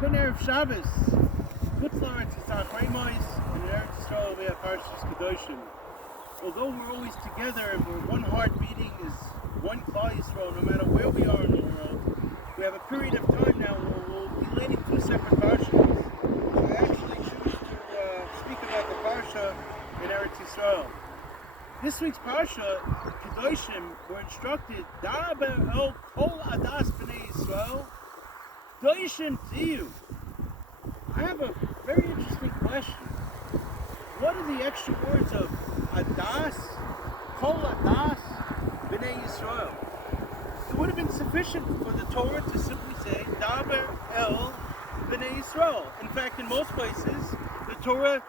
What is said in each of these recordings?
Good Erev Shabbos. Good Lawrence is our Chaymois, and in Eretz Yisrael we have Parshas Kiddushim. Although we're always together and we're one heart beating as one Klal Yisrael, no matter where we are in the world, we have a period of time now where we'll be leading two separate Parshas. So I actually choose to speak about the Parsha in Eretz Yisrael. This week's Parsha, Kiddushim, we're instructed, Daber el kol adas b'nei Yisrael, Kiddushim to you. I have a very interesting question. What are the extra words of adas, kol adas b'nei Yisrael? It would have been sufficient for the Torah to simply say, Daber el b'nei Yisrael. In fact, in most places, the Torah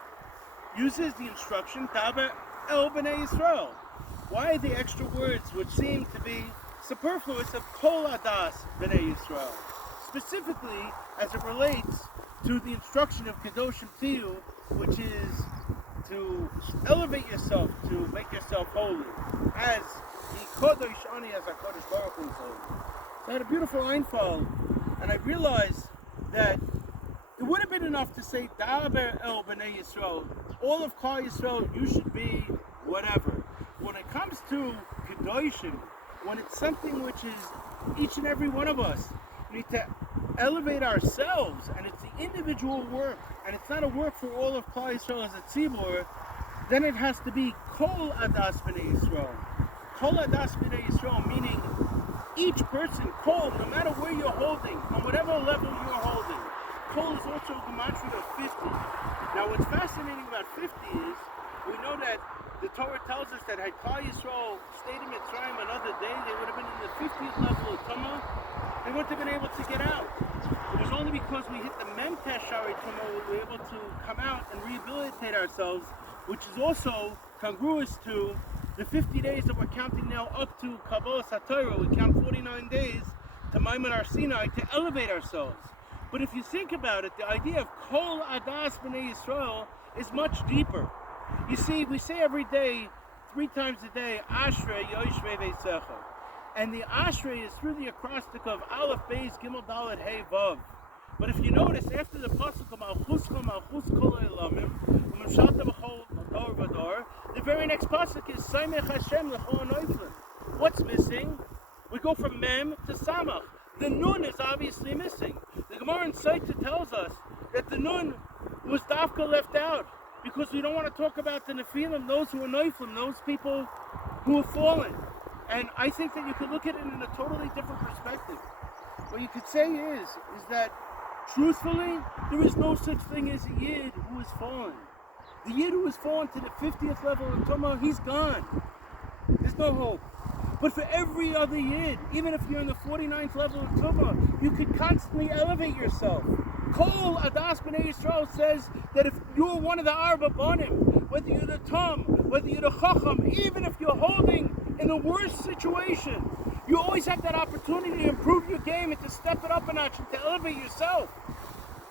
uses the instruction, Daber el b'nei Yisrael. Why the extra words which seem to be superfluous of kol adas b'nei Yisrael? Specifically, as it relates to the instruction of Kiddushim to you, which is to elevate yourself, to make yourself holy, as Kodesh Ani, as HaKadosh Baruch Hu is holy. So I had a beautiful Einfall, and I realized that it would have been enough to say Daber el b'nei Yisrael. All of Klal Yisrael, you should be whatever. When it comes to Kiddushim, when it's something which is each and every one of us, we need to elevate ourselves, and it's the individual work, and it's not a work for all of Klal Yisrael as a tzibur, then it has to be kol adas b'nei Yisrael. Kol adas b'nei Yisrael, meaning each person, kol, no matter where you're holding, on whatever level you're holding. Kol is also a gematria of 50. Now what's fascinating about 50 is, we know that the Torah tells us that had Klal Yisrael stayed in Mitzrayim another day, they would have been in the 50th level of Tumah. They wouldn't have been able to get out. It was only because we hit the Memtesh Shari Tumah we were able to come out and rehabilitate ourselves, which is also congruous to the 50 days that we're counting now up to Kabbalah Satorah. We count 49 days to Maimon Har Sinai to elevate ourselves. But if you think about it, the idea of Kol Adas B'nei Yisrael is much deeper. You see, we say every day, 3 times a day, Ashrei Yoshvei Veisecha. And the Ashrei is through the acrostic of Aleph, Beis, Gimel, Dalet, Hey, Vav. But if you notice, after the pasuk of Malchuscha, Malchus Kol Elamim, Umshalta B'chol Dor V'dor, the very next pasuk is Saimech Hashem L'chol Anoiflim. What's missing? We go from Mem to Samach. The Nun is obviously missing. The Gemara in Saita tells us that the Nun was Dafka left out because we don't want to talk about the Nephilim, those who are Noiflim, those people who have fallen. And I think that you could look at it in a totally different perspective. What you could say is that, truthfully, there is no such thing as a Yid who has fallen. The Yid who has fallen to the 50th level of Tumah, he's gone. There's no hope. But for every other Yid, even if you're in the 49th level of Tumah, you could constantly elevate yourself. Kol Adas B'nei Yisrael says that if you're one of the Arba Banim, whether you're the Tom, whether you're the Chacham, even if you're holding in the worst situation, you always have that opportunity to improve your game and to step it up a notch and to elevate yourself.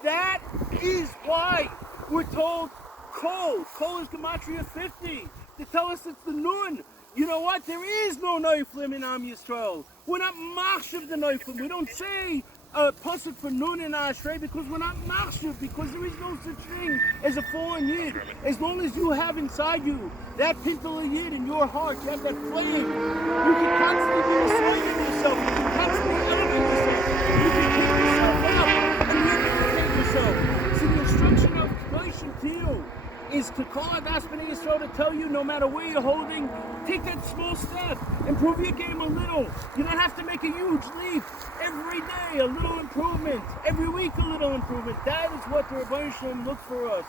That is why we're told Kol. Kol is Gematria 50. To tell us it's the Nun. You know what? There is no Neiflim in Am Yisrael. We're not machshav the Neiflim. We don't say a pasuk for Nun and Ashrei because we're not machshav, because there is no such thing as a fallen Yid. As long as you have inside you that pintel Yid in your heart, you have that flame, you can constantly be excited yourself, you can constantly elevate yourself, you can pick yourself up and rehabilitate yourself. So the instruction of Kiddushim to you is to call Adas B'nei Yisrael to tell you no matter where you're holding, take that small step, improve your game a little. You don't have to make a huge leap. Every day a little improvement, every week a little improvement. That is what the Rebbeinu Shalom looks for us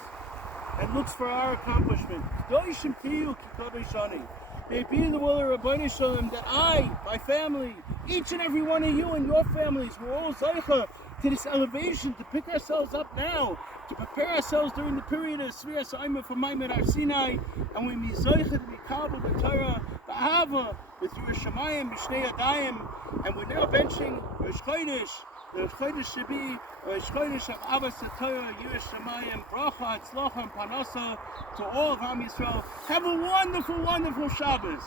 and looks for our accomplishment. Kiddushim to you, Kodesh Ani. May it be the will of Rebbeinu Shalom that I, my family, each and every one of you and your families, we're all Zaycha to this elevation, to pick ourselves up now, to prepare ourselves during the period of Sviras Ha'ayim for Maimon Har Sinai, and we Mizaycha to be Kabul, B'Torah, B'Ahava, with Yerushalayim, B'Shnei Yadayim, and we're now benching Rosh Chodesh. The Rosh Chodesh should be Rosh Chodesh of Avos HaTorah, Yerushalayim, Bracha, Tzlacha, and Panasa to all of Am Yisrael. Have a wonderful, wonderful Shabbos.